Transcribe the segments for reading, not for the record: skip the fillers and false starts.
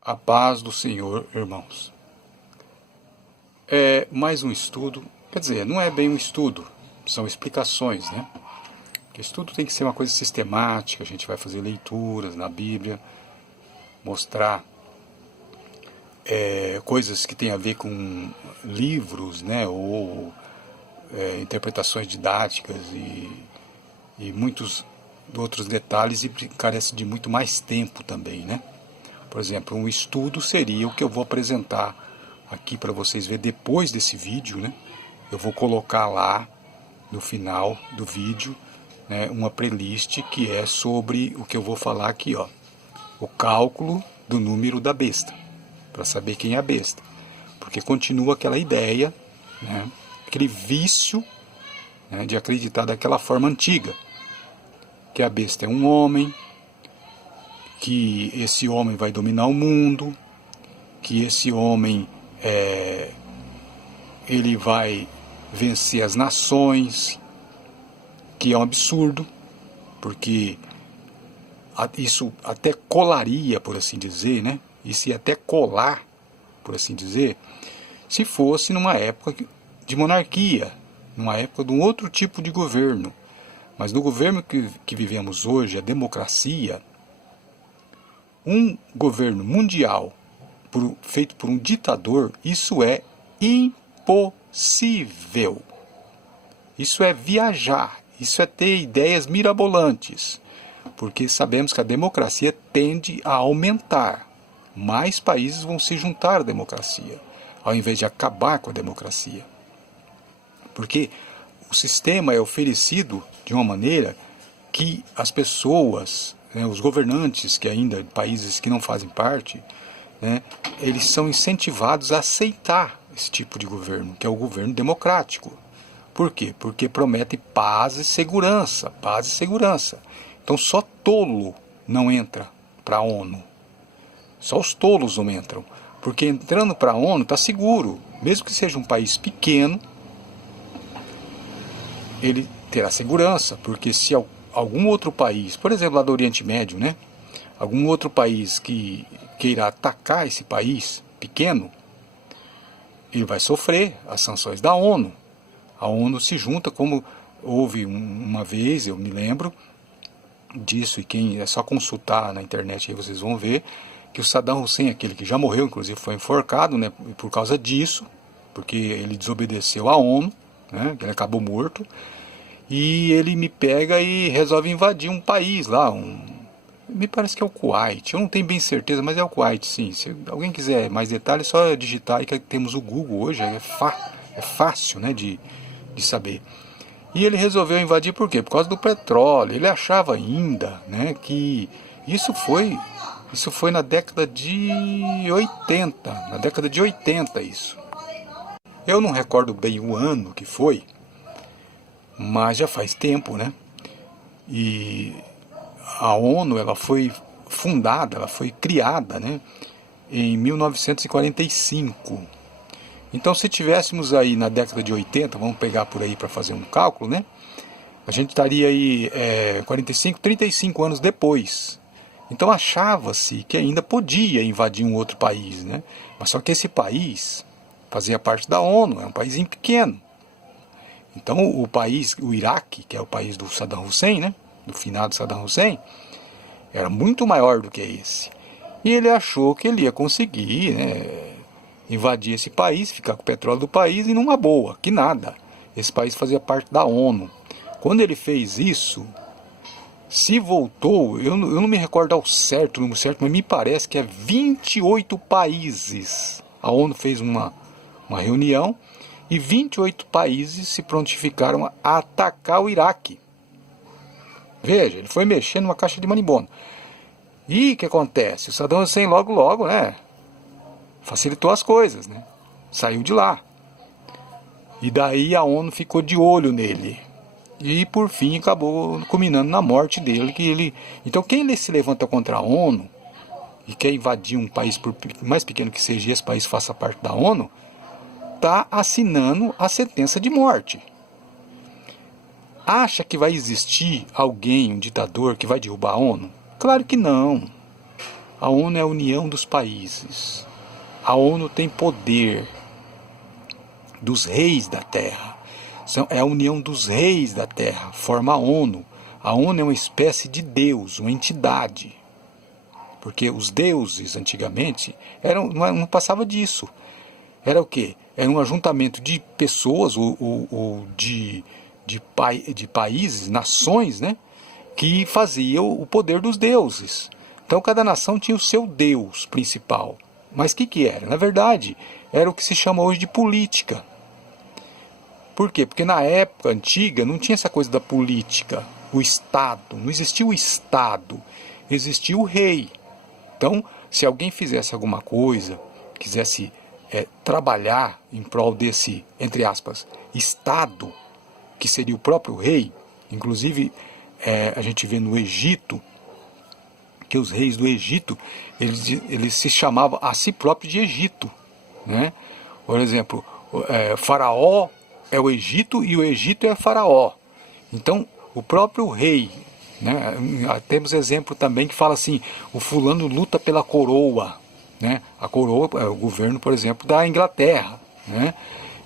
A paz do Senhor, irmãos. É mais um estudo, quer dizer, não é bem um estudo, são explicações, né? Porque estudo tem que ser uma coisa sistemática, a gente vai fazer leituras na Bíblia, mostrar coisas que tem a ver com livros, né? Ou interpretações didáticas e muitos outros detalhes e carece de muito mais tempo também, né? Por exemplo, um estudo seria o que eu vou apresentar aqui para vocês verem depois desse vídeo, né? Eu vou colocar lá no final do vídeo, né, uma playlist que é sobre o que eu vou falar aqui, ó, o cálculo do número da besta, para saber quem é a besta, porque continua aquela ideia, né, aquele vício, né, de acreditar daquela forma antiga, que a besta é um homem, que esse homem vai dominar o mundo, que esse homem ele vai vencer as nações, que é um absurdo, porque isso até colaria, por assim dizer, né? Isso ia até colar, por assim dizer, se fosse numa época de monarquia, numa época de um outro tipo de governo. Mas no governo que vivemos hoje, a democracia, um governo mundial feito por um ditador, isso é impossível. Isso é viajar, isso é ter ideias mirabolantes, porque sabemos que a democracia tende a aumentar. Mais países vão se juntar à democracia, ao invés de acabar com a democracia. Porque o sistema é oferecido de uma maneira que as pessoas, né, os governantes que ainda, países que não fazem parte, né, eles são incentivados a aceitar esse tipo de governo, que é o governo democrático. Por quê? Porque promete paz e segurança, paz e segurança. Então só tolo não entra para a ONU. Só os tolos não entram. Porque entrando para a ONU está seguro. Mesmo que seja um país pequeno, ele terá segurança. Porque se algum outro país, por exemplo lá do Oriente Médio, né? Algum outro país que queira atacar esse país pequeno, ele vai sofrer as sanções da ONU. A ONU se junta, como houve uma vez, eu me lembro disso, e quem é só consultar na internet aí vocês vão ver, que o Saddam Hussein, aquele que já morreu, inclusive foi enforcado, né, por causa disso, porque ele desobedeceu à ONU, né, ele acabou morto, e ele me pega e resolve invadir um país lá, me parece que é o Kuwait, eu não tenho bem certeza, mas é o Kuwait, sim. Se alguém quiser mais detalhes, é só digitar aí que temos o Google hoje, é fácil, né, de saber. E ele resolveu invadir por quê? Por causa do petróleo. Ele achava ainda, né, que isso foi na década de 80, isso. Eu não recordo bem o ano que foi, mas já faz tempo, né? E a ONU, ela foi fundada, ela foi criada, né, em 1945. Então, se tivéssemos aí na década de 80, vamos pegar por aí para fazer um cálculo, né? A gente estaria aí 45, 35 anos depois. Então, achava-se que ainda podia invadir um outro país, né? Mas só que esse país fazia parte da ONU, é um país pequeno. Então, o Iraque, que é o país do Saddam Hussein, né? Do finado Saddam Hussein, era muito maior do que esse. E ele achou que ele ia conseguir, né, invadir esse país, ficar com o petróleo do país e numa boa, que nada. Esse país fazia parte da ONU. Quando ele fez isso, se voltou, eu não me recordo ao certo, o número certo, mas me parece que é 28 países. A ONU fez uma reunião e 28 países se prontificaram a atacar o Iraque. Veja, ele foi mexer numa caixa de marimbondo. E o que acontece? O Saddam Hussein logo, né, facilitou as coisas, né? Saiu de lá. E daí a ONU ficou de olho nele. E por fim acabou culminando na morte dele. Então quem se levanta contra a ONU e quer invadir um país, por mais pequeno que seja, e esse país faça parte da ONU, está assinando a sentença de morte. Acha que vai existir alguém, um ditador, que vai derrubar a ONU? Claro que não. A ONU é a união dos países. A ONU tem poder dos reis da Terra. É a união dos reis da Terra, forma a ONU. A ONU é uma espécie de Deus, uma entidade. Porque os deuses, antigamente, não passava disso. Era o quê? Era um ajuntamento de pessoas ou de países, nações, né? Que faziam o poder dos deuses. Então cada nação tinha o seu deus principal. Mas o que era? Na verdade, era o que se chama hoje de política. Por quê? Porque na época antiga não tinha essa coisa da política, o Estado. Não existia o Estado, existia o rei. Então, se alguém fizesse alguma coisa, quisesse trabalhar em prol desse, entre aspas, Estado, que seria o próprio rei, inclusive a gente vê no Egito, que os reis do Egito, eles se chamavam a si próprios de Egito, né? Por exemplo, Faraó é o Egito e o Egito é Faraó. Então, o próprio rei, né? Temos exemplo também que fala assim, o fulano luta pela coroa, né? A coroa é o governo, por exemplo, da Inglaterra, né?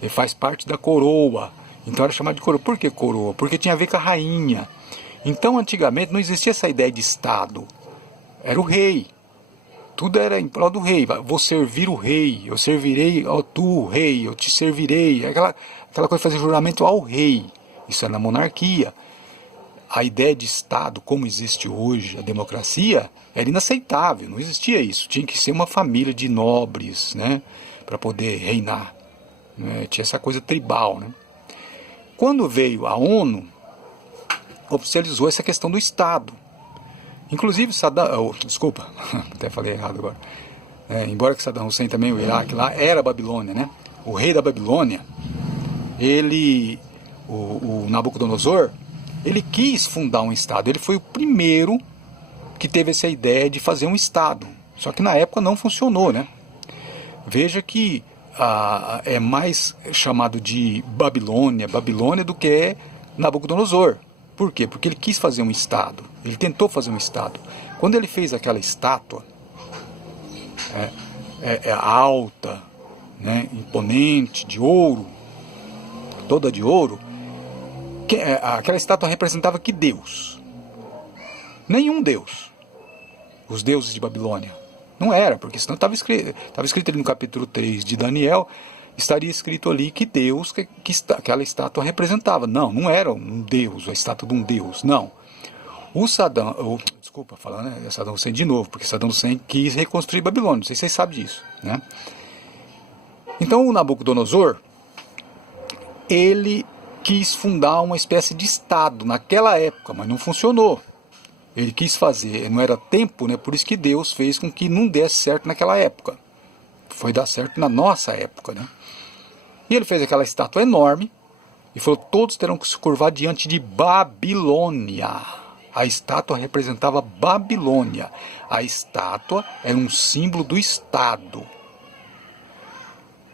Ele faz parte da coroa. Então era chamado de coroa. Por que coroa? Porque tinha a ver com a rainha. Então, antigamente, não existia essa ideia de Estado. Era o rei. Tudo era em prol do rei. Vou servir o rei. Eu servirei ao tu, rei. Eu te servirei. Aquela coisa de fazer juramento ao rei. Isso é na monarquia. A ideia de Estado, como existe hoje, a democracia, era inaceitável. Não existia isso. Tinha que ser uma família de nobres, né? Para poder reinar. Né? Tinha essa coisa tribal, né? Quando veio a ONU, oficializou essa questão do Estado. Inclusive, desculpa, até falei errado agora. Embora que Saddam Hussein também, o Iraque lá, era Babilônia, né? O rei da Babilônia, o Nabucodonosor, ele quis fundar um Estado. Ele foi o primeiro que teve essa ideia de fazer um Estado. Só que na época não funcionou, né? Veja que é mais chamado de Babilônia do que Nabucodonosor. Por quê? Porque ele quis fazer um Estado. Ele tentou fazer um Estado. Quando ele fez aquela estátua alta, né, imponente, de ouro, toda de ouro, aquela estátua representava que Deus? Nenhum Deus. Os deuses de Babilônia. Não era, porque senão estava escrito ali no capítulo 3 de Daniel, estaria escrito ali que Deus, que aquela estátua representava. Não era um Deus, a estátua de um Deus, não. Desculpa falar, né? Saddam Hussein de novo, porque Saddam Hussein quis reconstruir Babilônia, não sei se vocês sabem disso, né? Então o Nabucodonosor, ele quis fundar uma espécie de Estado naquela época, mas não funcionou. Ele quis fazer, não era tempo, né? Por isso que Deus fez com que não desse certo naquela época. Foi dar certo na nossa época, né? E ele fez aquela estátua enorme e falou: todos terão que se curvar diante de Babilônia. A estátua representava Babilônia. A estátua era um símbolo do Estado.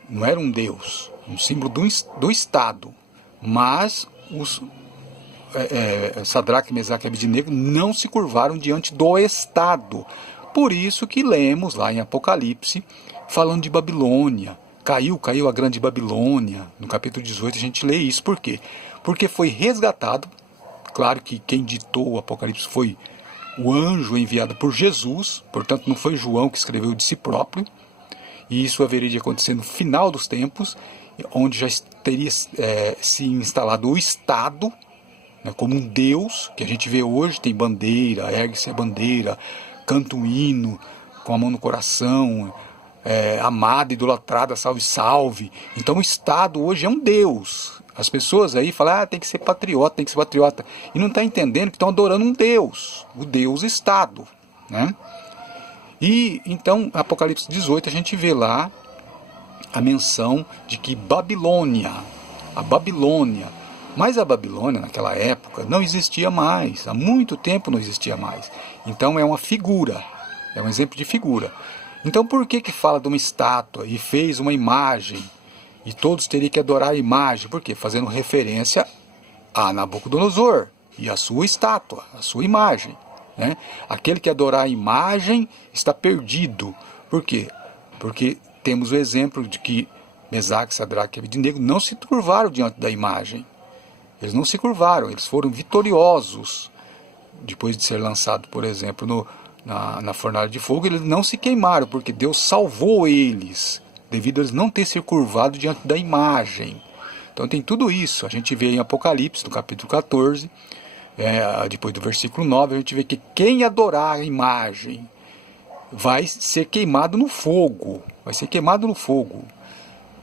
Não era um Deus, um símbolo do Estado. Mas Sadraque, Mesaque e Abednego não se curvaram diante do Estado. Por isso que lemos lá em Apocalipse, falando de Babilônia. Caiu a grande Babilônia. No capítulo 18 a gente lê isso. Por quê? Porque foi resgatado. Claro que quem ditou o Apocalipse foi o anjo enviado por Jesus. Portanto, não foi João que escreveu de si próprio. E isso haveria de acontecer no final dos tempos, onde já teria se instalado o Estado, né, como um Deus, que a gente vê hoje, tem bandeira, ergue-se a bandeira, canta um hino com a mão no coração, amada, idolatrada, salve, salve. Então o Estado hoje é um Deus. As pessoas aí falam, tem que ser patriota, e não está entendendo que estão adorando um Deus, o Deus Estado, né? E então, Apocalipse 18, a gente vê lá a menção de que a Babilônia, mas a Babilônia naquela época não existia mais, há muito tempo não existia mais. Então é uma figura, é um exemplo de figura. Então por que fala de uma estátua e fez uma imagem e todos teriam que adorar a imagem? Por quê? Fazendo referência a Nabucodonosor e a sua estátua, a sua imagem. né? Aquele que adorar a imagem está perdido. Por quê? Porque temos o exemplo de que Mesaque, Sadraque e Abednego não se curvaram diante da imagem. Eles não se curvaram, eles foram vitoriosos. Depois de ser lançado, por exemplo, na fornalha de fogo, eles não se queimaram, porque Deus salvou eles, devido a eles não terem se curvado diante da imagem. Então tem tudo isso. A gente vê em Apocalipse, no capítulo 14, depois do versículo 9, a gente vê que quem adorar a imagem vai ser queimado no fogo. Vai ser queimado no fogo.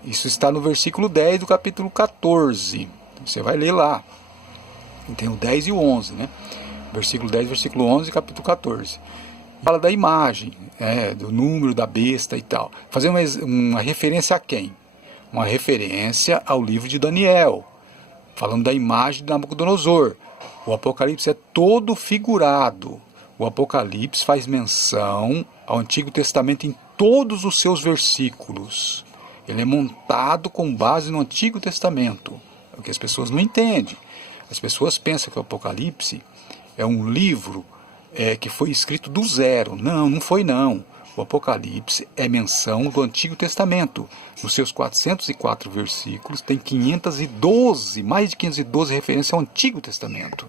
Isso está no versículo 10 do capítulo 14. Você vai ler lá. Tem o 10 e o 11, né? Versículo 10, versículo 11, capítulo 14. Fala da imagem, do número da besta e tal. Fazer uma referência a quem? Uma referência ao livro de Daniel, falando da imagem de Nabucodonosor. O Apocalipse é todo figurado. O Apocalipse faz menção ao Antigo Testamento em todos os seus versículos. Ele é montado com base no Antigo Testamento. É o que as pessoas não entendem. As pessoas pensam que o Apocalipse é um livro que foi escrito do zero. Não, não foi não. O Apocalipse é menção do Antigo Testamento. Nos seus 404 versículos tem 512, mais de 512 referências ao Antigo Testamento.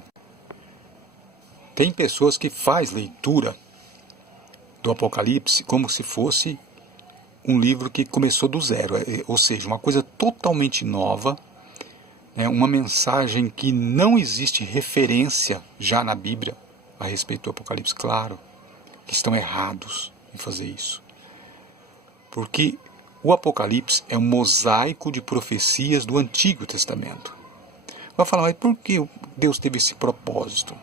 Tem pessoas que fazem leitura do Apocalipse como se fosse um livro que começou do zero, ou seja, uma coisa totalmente nova, uma mensagem que não existe referência já na Bíblia a respeito do Apocalipse. Claro que estão errados em fazer isso, porque o Apocalipse é um mosaico de profecias do Antigo Testamento. Vai falar, mas por que Deus teve esse propósito?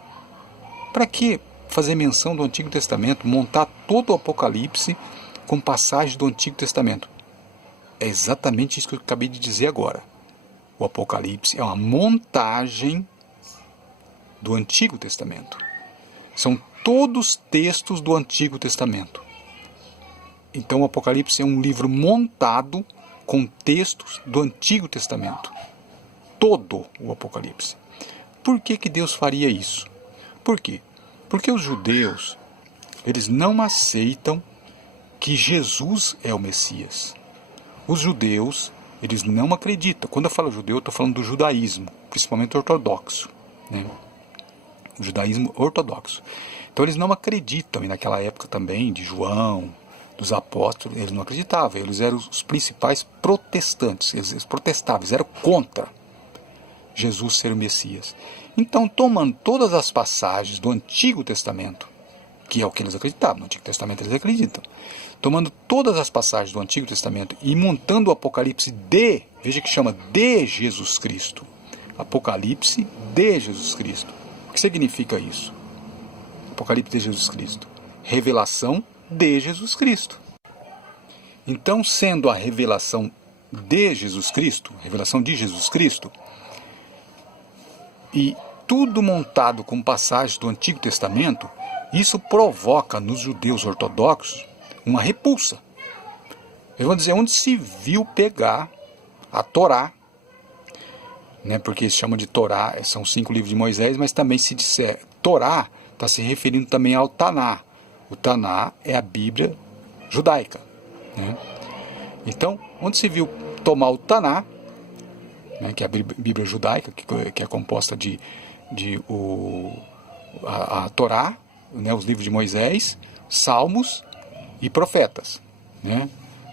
Para que fazer menção do Antigo Testamento, montar todo o Apocalipse com passagens do Antigo Testamento? É exatamente isso que eu acabei de dizer agora. O Apocalipse é uma montagem do Antigo Testamento. São todos textos do Antigo Testamento. Então o Apocalipse é um livro montado com textos do Antigo Testamento. Todo o Apocalipse. Por que Deus faria isso? Por quê? Porque os judeus, eles não aceitam que Jesus é o Messias. Os judeus, eles não acreditam. Quando eu falo judeu, eu estou falando do judaísmo, principalmente ortodoxo, né? O judaísmo ortodoxo. Então eles não acreditam, e naquela época também, de João, dos apóstolos, eles não acreditavam. Eles eram os principais protestantes, eles protestavam, eles eram contra Jesus ser o Messias. Então, tomando todas as passagens do Antigo Testamento, que é o que eles acreditavam, no Antigo Testamento eles acreditam, tomando todas as passagens do Antigo Testamento e montando o Apocalipse veja que chama de Jesus Cristo, Apocalipse de Jesus Cristo. O que significa isso? Apocalipse de Jesus Cristo, revelação de Jesus Cristo. Então, sendo a revelação de Jesus Cristo, revelação de Jesus Cristo, e tudo montado com passagens do Antigo Testamento, isso provoca nos judeus ortodoxos uma repulsa. Eles vão dizer, onde se viu pegar a Torá, porque eles chamam de Torá, são 5 livros de Moisés, mas também se disser Torá, está se referindo também ao Taná. O Taná é a Bíblia judaica. Então, onde se viu tomar o Taná, que é a Bíblia judaica, que é composta de a Torá, os livros de Moisés, Salmos e Profetas.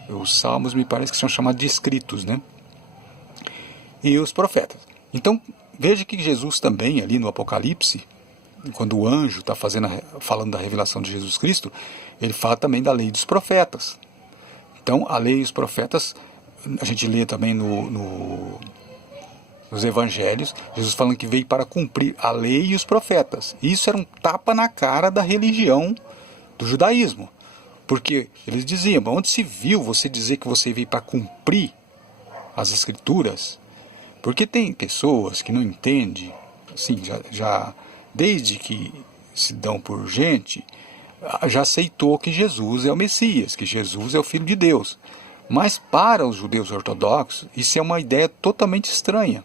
Os Salmos me parece que são chamados de escritos, e os Profetas. Então, veja que Jesus também, ali no Apocalipse, quando o anjo está falando da revelação de Jesus Cristo, ele fala também da lei dos profetas. Então, a lei e os profetas, a gente lê também nos evangelhos, Jesus falando que veio para cumprir a lei e os profetas. Isso era um tapa na cara da religião do judaísmo. Porque eles diziam, onde se viu você dizer que você veio para cumprir as escrituras? Porque tem pessoas que não entendem, assim, já desde que se dão por gente, já aceitou que Jesus é o Messias, que Jesus é o Filho de Deus. Mas para os judeus ortodoxos, isso é uma ideia totalmente estranha.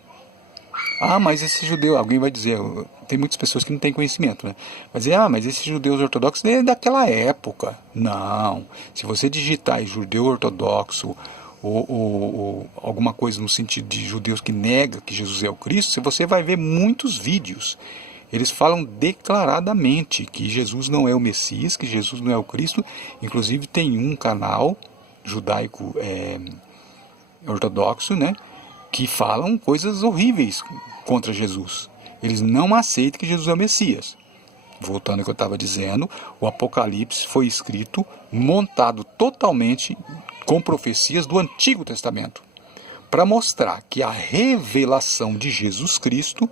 Ah, mas esse judeu, alguém vai dizer, tem muitas pessoas que não têm conhecimento, né? Vai dizer, ah, mas esses judeus ortodoxos é daquela época. Não. Se você digitar aí judeu ortodoxo ou alguma coisa no sentido de judeus que nega que Jesus é o Cristo, você vai ver muitos vídeos. Eles falam declaradamente que Jesus não é o Messias, que Jesus não é o Cristo. Inclusive tem um canal judaico ortodoxo, né, que falam coisas horríveis contra Jesus. Eles não aceitam que Jesus é o Messias. Voltando ao que eu estava dizendo, o Apocalipse foi escrito, montado totalmente com profecias do Antigo Testamento, para mostrar que a revelação de Jesus Cristo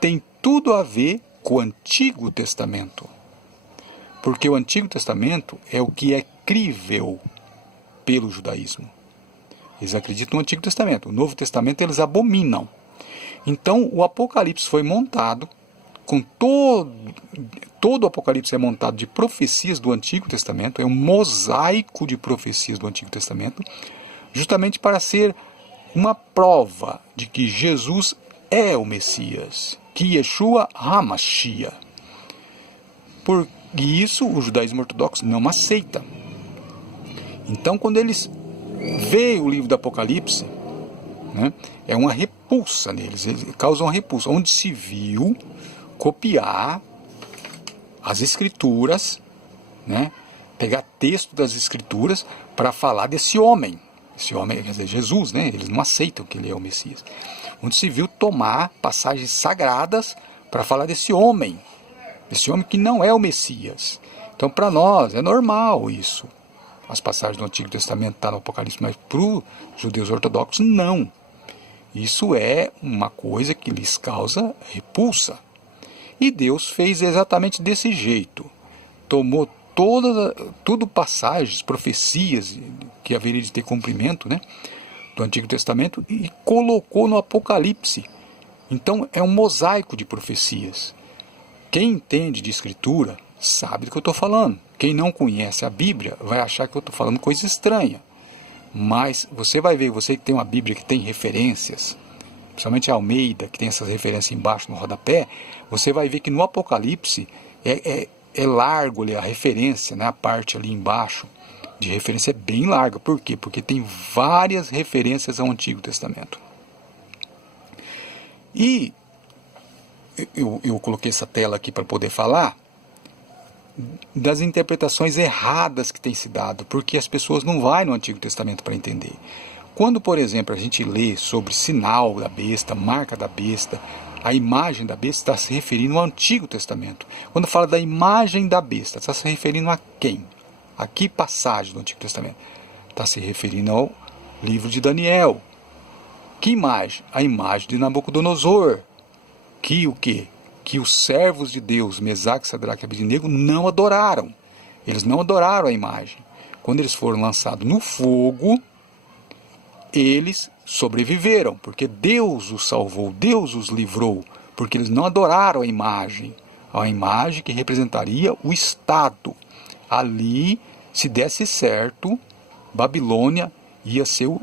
tem tudo a ver com o Antigo Testamento. Porque o Antigo Testamento é o que é crível pelo judaísmo. Eles acreditam no Antigo Testamento. O Novo Testamento eles abominam. Então o Apocalipse foi montado com todo o Apocalipse é montado de profecias do Antigo Testamento, é um mosaico de profecias do Antigo Testamento, justamente para ser uma prova de que Jesus é o Messias, que Yeshua HaMashiach. Por isso o judaísmo ortodoxo não aceita. Então quando eles veem o livro do Apocalipse, né, é uma repulsa neles, eles causam uma repulsa, onde se viu copiar as escrituras, né, pegar texto das escrituras para falar desse homem. Esse homem, quer dizer, Jesus, né, eles não aceitam que ele é o Messias. Onde se viu tomar passagens sagradas para falar desse homem que não é o Messias. Então para nós é normal isso. As passagens do Antigo Testamento estão no Apocalipse, mas para os judeus ortodoxos não. Isso é uma coisa que lhes causa repulsa. E Deus fez exatamente desse jeito. Tomou tudo passagens, profecias que haveria de ter cumprimento, né, do Antigo Testamento e colocou no Apocalipse. Então é um mosaico de profecias. Quem entende de escritura sabe do que eu estou falando. Quem não conhece a Bíblia vai achar que eu estou falando coisa estranha. Mas você vai ver, você que tem uma Bíblia que tem referências, principalmente a Almeida, que tem essas referências embaixo no rodapé, você vai ver que no Apocalipse é largo ali a referência, né, a parte ali embaixo de referência é bem larga. Por quê? Porque tem várias referências ao Antigo Testamento. E eu coloquei essa tela aqui para poder falar das interpretações erradas que tem se dado, porque as pessoas não vão no Antigo Testamento para entender. Quando, por exemplo, a gente lê sobre sinal da besta, marca da besta, a imagem da besta está se referindo ao Antigo Testamento. Quando fala da imagem da besta, está se referindo a quem? A que passagem do Antigo Testamento? Está se referindo ao livro de Daniel. Que imagem? A imagem de Nabucodonosor. Que o quê? Que os servos de Deus, Mesaque, Sadraque e Abednego, não adoraram. Eles não adoraram a imagem. Quando eles foram lançados no fogo, eles sobreviveram, porque Deus os salvou, Deus os livrou, porque eles não adoraram a imagem que representaria o Estado. Ali, se desse certo, Babilônia ia ser o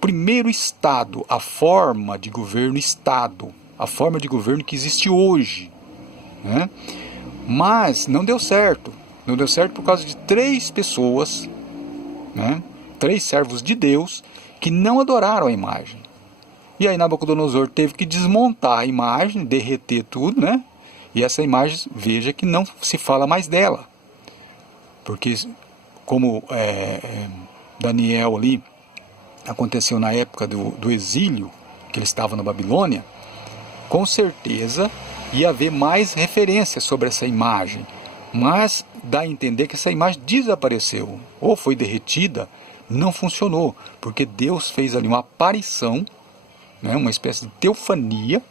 primeiro Estado, a forma de governo Estado, a forma de governo que existe hoje, né? Mas não deu certo. Não deu certo por causa de 3 pessoas, né? 3 servos de Deus que não adoraram a imagem. E aí Nabucodonosor teve que desmontar a imagem, derreter tudo, né? E essa imagem, veja que não se fala mais dela. Porque como Daniel ali aconteceu na época do exílio, que ele estava na Babilônia, com certeza ia haver mais referências sobre essa imagem, mas dá a entender que essa imagem desapareceu, ou foi derretida, não funcionou, porque Deus fez ali uma aparição, né, uma espécie de teofania,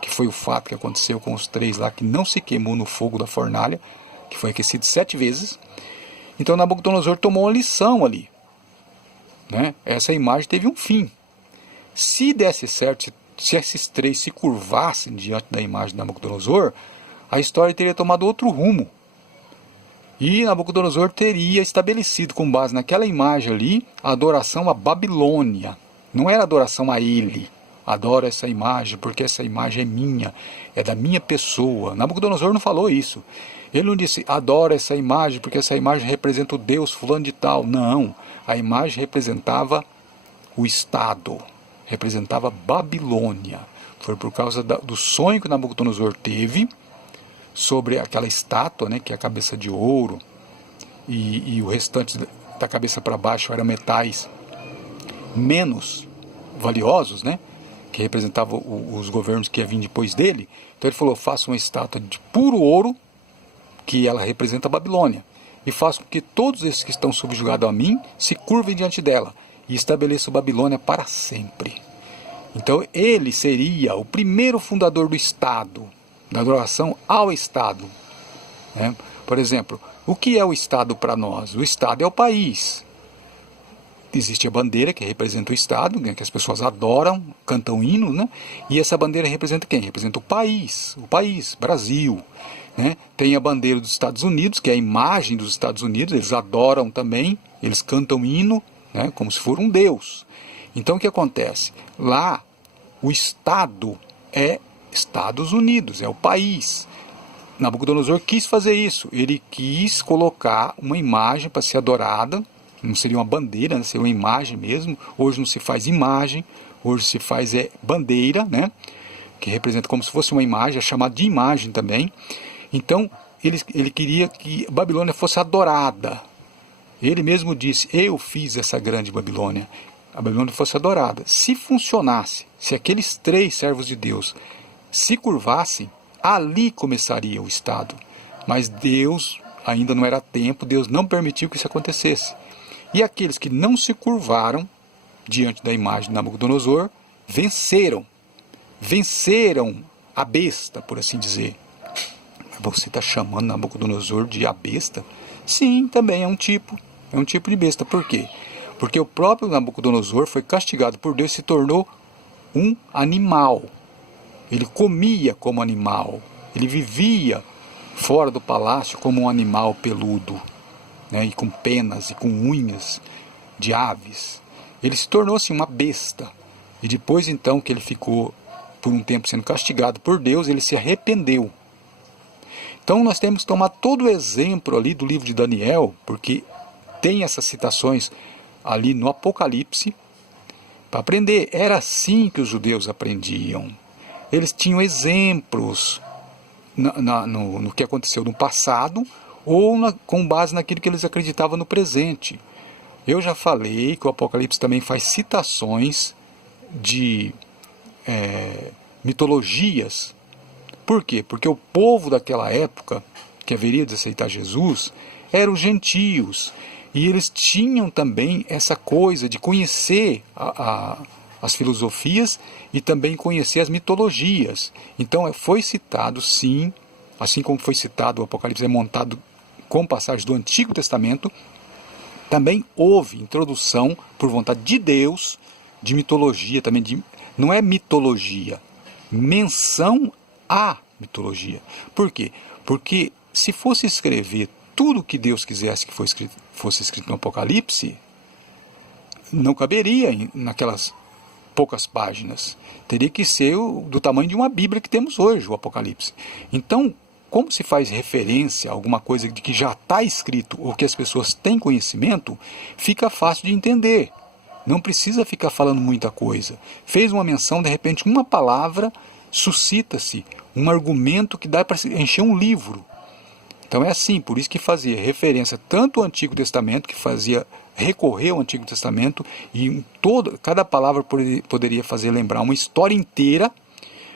que foi o fato que aconteceu com os 3 lá, que não se queimou no fogo da fornalha, que foi aquecido 7 vezes. Então Nabucodonosor tomou uma lição ali, né? Essa imagem teve um fim. Se desse certo, se esses 3 se curvassem diante da imagem de Nabucodonosor, a história teria tomado outro rumo. E Nabucodonosor teria estabelecido, com base naquela imagem ali, a adoração à Babilônia. Não era adoração a ele, adoro essa imagem, porque essa imagem é minha, é da minha pessoa. Nabucodonosor não falou isso. Ele não disse, adoro essa imagem, porque essa imagem representa o Deus fulano de tal. Não, a imagem representava o Estado, representava Babilônia. Foi por causa do sonho que Nabucodonosor teve sobre aquela estátua, né, que é a cabeça de ouro, e o restante da cabeça para baixo eram metais menos valiosos, né, que representavam os governos que iam vir depois dele. Então ele falou, faça uma estátua de puro ouro, que ela representa a Babilônia, e faça com que todos esses que estão subjugados a mim se curvem diante dela, e estabeleça a Babilônia para sempre. Então ele seria o primeiro fundador do Estado, da adoração ao Estado, né? Por exemplo, o que é o Estado para nós? O Estado é o país. Existe a bandeira que representa o Estado, né, que as pessoas adoram, cantam hinos, né? E essa bandeira representa quem? Representa o país, Brasil. Né? Tem a bandeira dos Estados Unidos, que é a imagem dos Estados Unidos, eles adoram também, eles cantam hino, né, como se for um Deus. Então o que acontece? Lá o Estado é Estados Unidos, é o país. Nabucodonosor quis fazer isso, ele quis colocar uma imagem para ser adorada, não seria uma bandeira, né, seria uma imagem mesmo. Hoje não se faz imagem, hoje se faz bandeira, né, que representa como se fosse uma imagem, é chamado de imagem também. Então ele queria que Babilônia fosse adorada. Ele mesmo disse, eu fiz essa grande Babilônia. A Babilônia fosse adorada. Se funcionasse, se aqueles 3 servos de Deus se curvassem, ali começaria o Estado. Mas Deus, ainda não era tempo, Deus não permitiu que isso acontecesse. E aqueles que não se curvaram diante da imagem de Nabucodonosor, venceram a besta, por assim dizer. Você está chamando Nabucodonosor de a besta? Sim, também é um tipo de besta. Por quê? Porque o próprio Nabucodonosor foi castigado por Deus e se tornou um animal. Ele comia como animal, ele vivia fora do palácio como um animal peludo, né, e com penas e com unhas de aves. Ele se tornou-se uma besta. E depois então que ele ficou por um tempo sendo castigado por Deus, ele se arrependeu. Então nós temos que tomar todo o exemplo ali do livro de Daniel, porque tem essas citações ali no Apocalipse, para aprender. Era assim que os judeus aprendiam. Eles tinham exemplos no que aconteceu no passado, ou com base naquilo que eles acreditavam no presente. Eu já falei que o Apocalipse também faz citações de mitologias. Por quê? Porque o povo daquela época, que haveria de aceitar Jesus, eram os gentios. E eles tinham também essa coisa de conhecer as filosofias e também conhecer as mitologias. Então foi citado, sim, assim como foi citado, o Apocalipse é montado com passagens do Antigo Testamento, também houve introdução, por vontade de Deus, de mitologia, também não é mitologia, menção à mitologia. Por quê? Porque se fosse escrever tudo o que Deus quisesse que fosse escrito no Apocalipse, não caberia naquelas poucas páginas. Teria que ser do tamanho de uma Bíblia que temos hoje, o Apocalipse. Então, como se faz referência a alguma coisa de que já está escrito ou que as pessoas têm conhecimento, fica fácil de entender. Não precisa ficar falando muita coisa. Fez uma menção, de repente, uma palavra, suscita-se um argumento que dá para encher um livro. Então é assim, por isso que fazia referência tanto ao Antigo Testamento, que fazia recorrer ao Antigo Testamento, e cada palavra poderia fazer lembrar uma história inteira,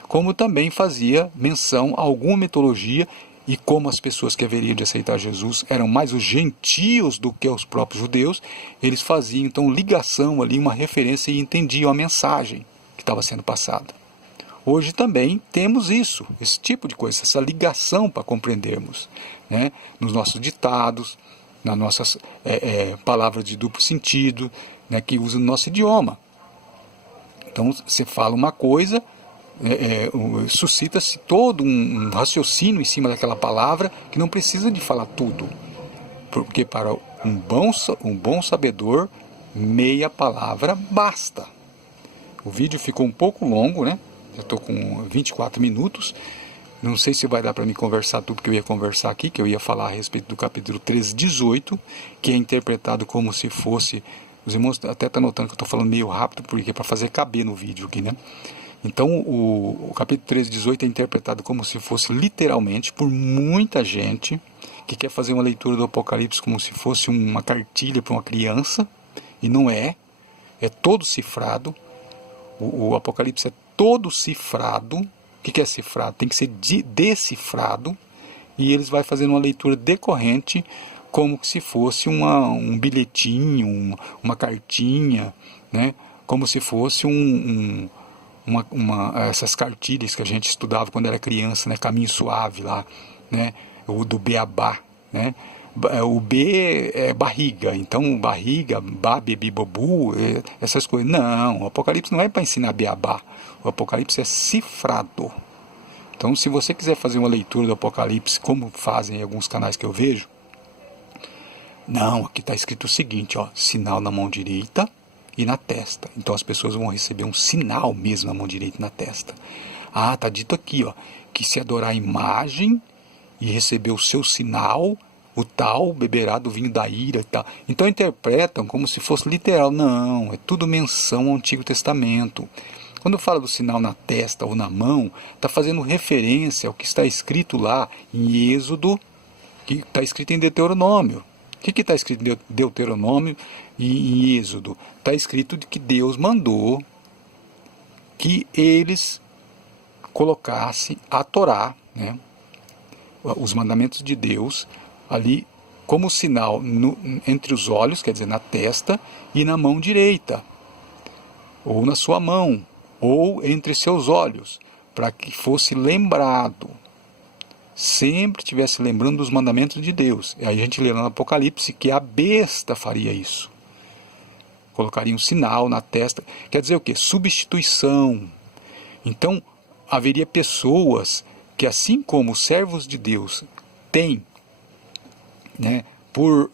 como também fazia menção a alguma mitologia, e como as pessoas que haveriam de aceitar Jesus eram mais os gentios do que os próprios judeus, eles faziam então ligação ali, uma referência, e entendiam a mensagem que estava sendo passada. Hoje também temos isso, esse tipo de coisa, essa ligação para compreendermos, né? Nos nossos ditados, nas nossas palavras de duplo sentido, né, que usam no nosso idioma. Então você fala uma coisa, suscita-se todo um raciocínio em cima daquela palavra, que não precisa de falar tudo, porque para um bom sabedor, meia palavra basta. O vídeo ficou um pouco longo, né? Eu estou com 24 minutos. Não sei se vai dar para me conversar tudo que eu ia conversar aqui, que eu ia falar a respeito do capítulo 13:18, que é interpretado como se fosse... Os irmãos até estão notando que eu estou falando meio rápido, porque é para fazer caber no vídeo aqui, né? Então, o capítulo 13:18 é interpretado como se fosse literalmente por muita gente que quer fazer uma leitura do Apocalipse como se fosse uma cartilha para uma criança, e não é. É todo cifrado. O Apocalipse é todo cifrado. O que é cifrado? Tem que ser decifrado, e eles vão fazendo uma leitura decorrente como se fosse um bilhetinho, uma cartinha, né? Como se fosse essas cartilhas que a gente estudava quando era criança, né? Caminho Suave lá, né? O do Beabá, né? O B é barriga, então barriga, bá, bebi, bobu, essas coisas. Não, o Apocalipse não é para ensinar Beabá, o Apocalipse é cifrado. Então, se você quiser fazer uma leitura do Apocalipse, como fazem em alguns canais que eu vejo, não, aqui está escrito o seguinte, ó, sinal na mão direita e na testa. Então as pessoas vão receber um sinal mesmo na mão direita e na testa. Ah, está dito aqui, ó, que se adorar a imagem e receber o seu sinal, o tal beberá do vinho da ira e tal. Então interpretam como se fosse literal. Não, é tudo menção ao Antigo Testamento. Quando fala do sinal na testa ou na mão, está fazendo referência ao que está escrito lá em Êxodo, que está escrito em Deuteronômio. O que está escrito em Deuteronômio e em Êxodo? Está escrito de que Deus mandou que eles colocassem a Torá, né, os mandamentos de Deus, ali como sinal entre os olhos, quer dizer, na testa, e na mão direita, ou na sua mão, ou entre seus olhos, para que fosse lembrado. Sempre estivesse lembrando dos mandamentos de Deus. E aí a gente lê lá no Apocalipse que a besta faria isso. Colocaria um sinal na testa. Quer dizer o quê? Substituição. Então, haveria pessoas que, assim como os servos de Deus têm, né, por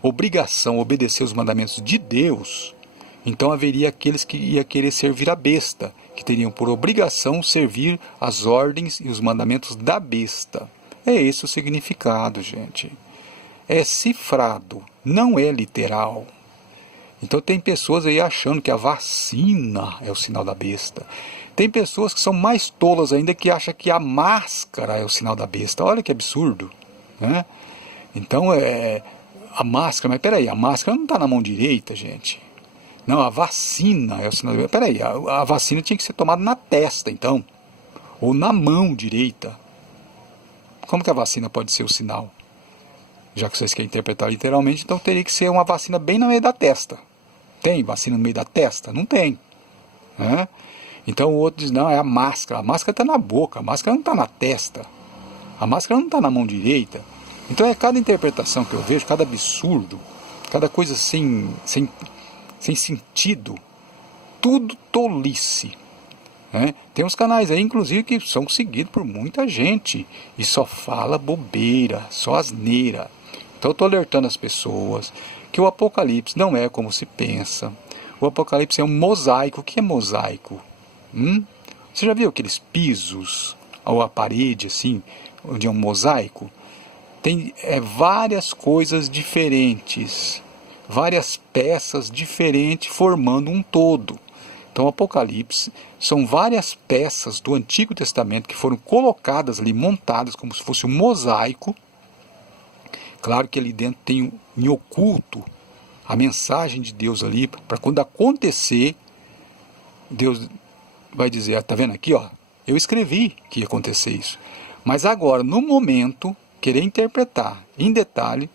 obrigação obedecer os mandamentos de Deus, então haveria aqueles que iam querer servir a besta, que teriam por obrigação servir as ordens e os mandamentos da besta. É esse o significado, gente. É cifrado, não é literal. Então tem pessoas aí achando que a vacina é o sinal da besta. Tem pessoas que são mais tolas ainda, que acham que a máscara é o sinal da besta. Olha que absurdo, né? Então a máscara, mas peraí, a máscara não está na mão direita, gente. Não, a vacina é o sinal da besta. Peraí, a vacina tinha que ser tomada na testa, então. Ou na mão direita. Como que a vacina pode ser o sinal? Já que vocês querem interpretar literalmente, então teria que ser uma vacina bem no meio da testa. Tem vacina no meio da testa? Não tem, né? Então o outro diz, não, é a máscara está na boca, a máscara não está na testa, a máscara não está na mão direita. Então é cada interpretação que eu vejo, cada absurdo, cada coisa sem sentido, tudo tolice, né? Tem uns canais aí, inclusive, que são seguidos por muita gente e só fala bobeira, só asneira. Então eu estou alertando as pessoas que o Apocalipse não é como se pensa. O Apocalipse é um mosaico. O que é mosaico? Você já viu aqueles pisos, ou a parede assim, onde é um mosaico? Tem várias coisas diferentes, várias peças diferentes formando um todo. Então o Apocalipse são várias peças do Antigo Testamento que foram colocadas ali, montadas como se fosse um mosaico. Claro que ali dentro tem em oculto a mensagem de Deus ali, para quando acontecer, Deus vai dizer, tá vendo aqui, ó, eu escrevi que ia acontecer isso. Mas agora, no momento, querer interpretar em detalhe,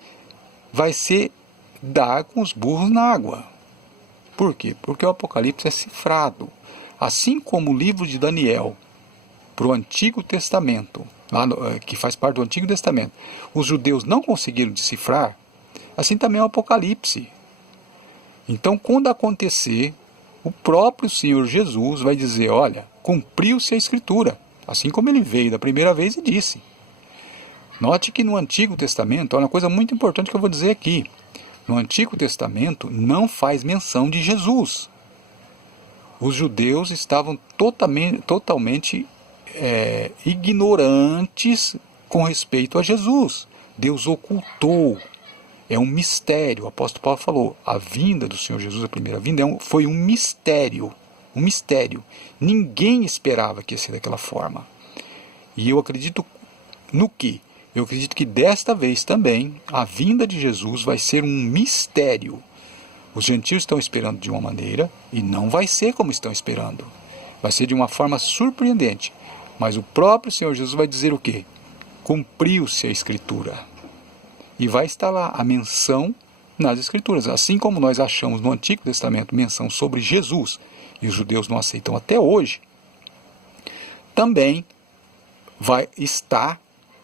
vai ser dar com os burros na água. Por quê? Porque o Apocalipse é cifrado. Assim como o livro de Daniel, para o Antigo Testamento, que faz parte do Antigo Testamento, os judeus não conseguiram decifrar, assim também é o Apocalipse. Então, quando acontecer, o próprio Senhor Jesus vai dizer, olha, cumpriu-se a Escritura, assim como ele veio da primeira vez e disse. Note que no Antigo Testamento, olha uma coisa muito importante que eu vou dizer aqui, no Antigo Testamento não faz menção de Jesus. os judeus estavam totalmente ignorantes com respeito a Jesus. Deus ocultou. É um mistério. O apóstolo Paulo falou, a vinda do Senhor Jesus, a primeira vinda, foi um mistério. Um mistério. Ninguém esperava que ia ser daquela forma. E eu acredito no quê? Eu acredito que desta vez também a vinda de Jesus vai ser um mistério. Os gentios estão esperando de uma maneira e não vai ser como estão esperando. Vai ser de uma forma surpreendente. Mas o próprio Senhor Jesus vai dizer o quê? Cumpriu-se a Escritura. E vai estar lá a menção nas Escrituras. Assim como nós achamos no Antigo Testamento menção sobre Jesus, e os judeus não aceitam até hoje, também vai estar,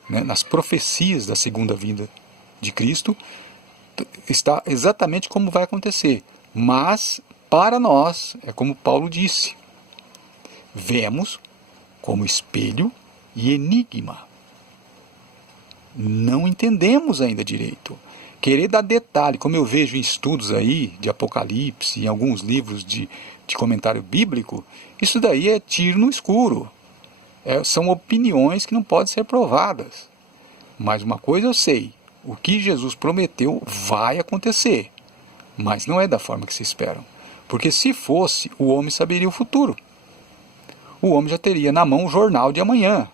né, nas profecias da segunda vinda de Cristo, está exatamente como vai acontecer. Mas, para nós, é como Paulo disse, vemos como espelho e enigma. Não entendemos ainda direito. Querer dar detalhe, como eu vejo em estudos aí de Apocalipse, em alguns livros de comentário bíblico, isso daí é tiro no escuro. São opiniões que não podem ser provadas. Mas uma coisa eu sei, o que Jesus prometeu vai acontecer, mas não é da forma que se esperam. Porque se fosse, o homem saberia o futuro. O homem já teria na mão o jornal de amanhã.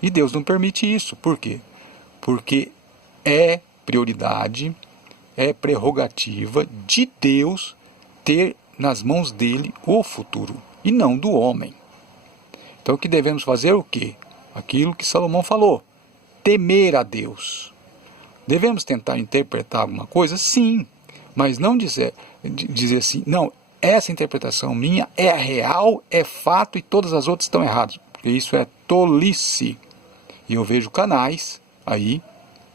E Deus não permite isso. Por quê? Porque é prioridade, é prerrogativa de Deus ter nas mãos dele o futuro, e não do homem. Então o que devemos fazer é o quê? Aquilo que Salomão falou, temer a Deus. Devemos tentar interpretar alguma coisa? Sim, mas não dizer assim, não, essa interpretação minha é real, é fato e todas as outras estão erradas, porque isso é tolice. E eu vejo canais aí,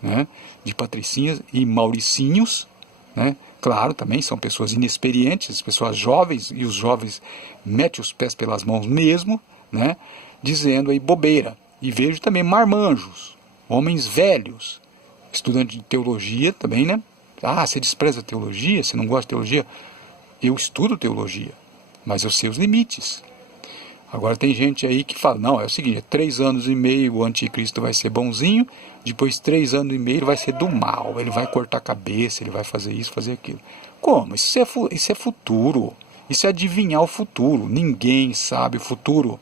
né, de patricinhas e mauricinhos, né, claro, também são pessoas inexperientes, pessoas jovens, e os jovens metem os pés pelas mãos mesmo, né, dizendo aí bobeira. E vejo também marmanjos, homens velhos, estudantes de teologia também, né? Ah, você despreza a teologia, você não gosta de teologia? Eu estudo teologia, mas eu sei os limites. Agora tem gente aí que fala, não, é o seguinte, 3 anos e meio o anticristo vai ser bonzinho, depois 3 anos e meio ele vai ser do mal, ele vai cortar a cabeça, ele vai fazer isso, fazer aquilo. Como? Isso é futuro, isso é adivinhar o futuro, ninguém sabe o futuro.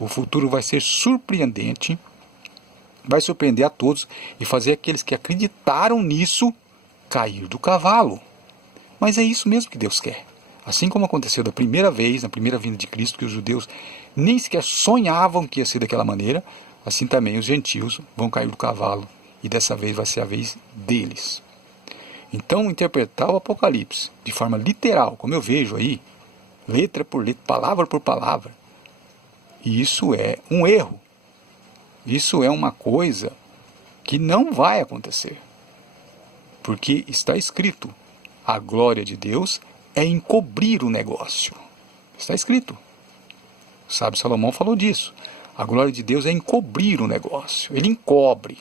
O futuro vai ser surpreendente, vai surpreender a todos e fazer aqueles que acreditaram nisso cair do cavalo. Mas é isso mesmo que Deus quer. Assim como aconteceu da primeira vez, na primeira vinda de Cristo, que os judeus nem sequer sonhavam que ia ser daquela maneira, assim também os gentios vão cair do cavalo, e dessa vez vai ser a vez deles. Então, interpretar o Apocalipse de forma literal, como eu vejo aí, letra por letra, palavra por palavra, isso é um erro. Isso é uma coisa que não vai acontecer. Porque está escrito, a glória de Deus é encobrir o negócio. Está escrito. O sábio Salomão falou disso. A glória de Deus é encobrir o negócio. Ele encobre.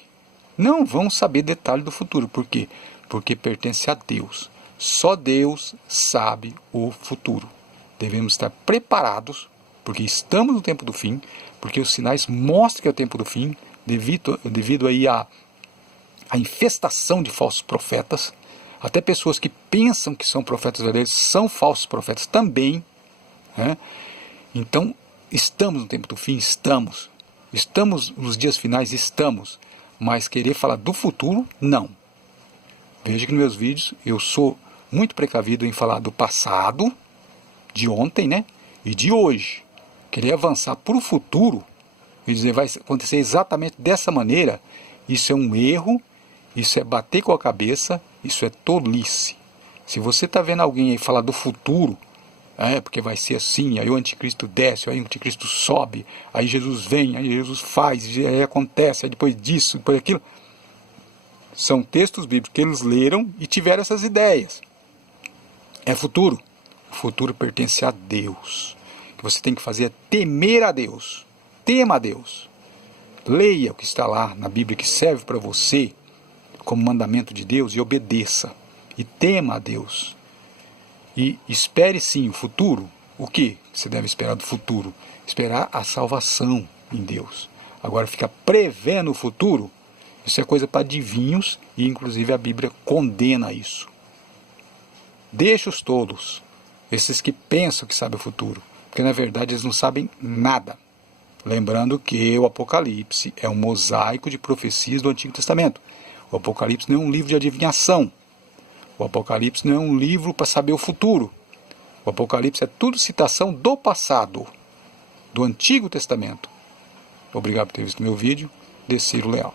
Não vão saber detalhe do futuro. Por quê? Porque pertence a Deus. Só Deus sabe o futuro. Devemos estar preparados, porque estamos no tempo do fim, porque os sinais mostram que é o tempo do fim, devido aí à infestação de falsos profetas. Até pessoas que pensam que são profetas verdadeiros são falsos profetas também, né? Então, estamos no tempo do fim? Estamos. Estamos nos dias finais? Estamos. Mas querer falar do futuro? Não. Veja que nos meus vídeos eu sou muito precavido em falar do passado, de ontem, né? E de hoje. Querer avançar para o futuro e dizer vai acontecer exatamente dessa maneira, isso é um erro, isso é bater com a cabeça, isso é tolice. Se você está vendo alguém aí falar do futuro, porque vai ser assim, aí o anticristo desce, aí o anticristo sobe, aí Jesus vem, aí Jesus faz, aí acontece, aí depois disso, depois daquilo, são textos bíblicos que eles leram e tiveram essas ideias. É futuro. O futuro pertence a Deus. O que você tem que fazer é temer a Deus. Tema a Deus. Leia o que está lá na Bíblia que serve para você como mandamento de Deus e obedeça. E tema a Deus. E espere sim o futuro, O que você deve esperar do futuro? Esperar a salvação em Deus. Agora, ficar prevendo o futuro, isso é coisa para adivinhos, e inclusive a Bíblia condena isso. Deixa os tolos, esses que pensam que sabem o futuro, porque na verdade eles não sabem nada. Lembrando que o Apocalipse é um mosaico de profecias do Antigo Testamento. O Apocalipse não é um livro de adivinhação. O Apocalipse não é um livro para saber o futuro. O Apocalipse é tudo citação do passado, do Antigo Testamento. Obrigado por ter visto meu vídeo. Deciro Leal.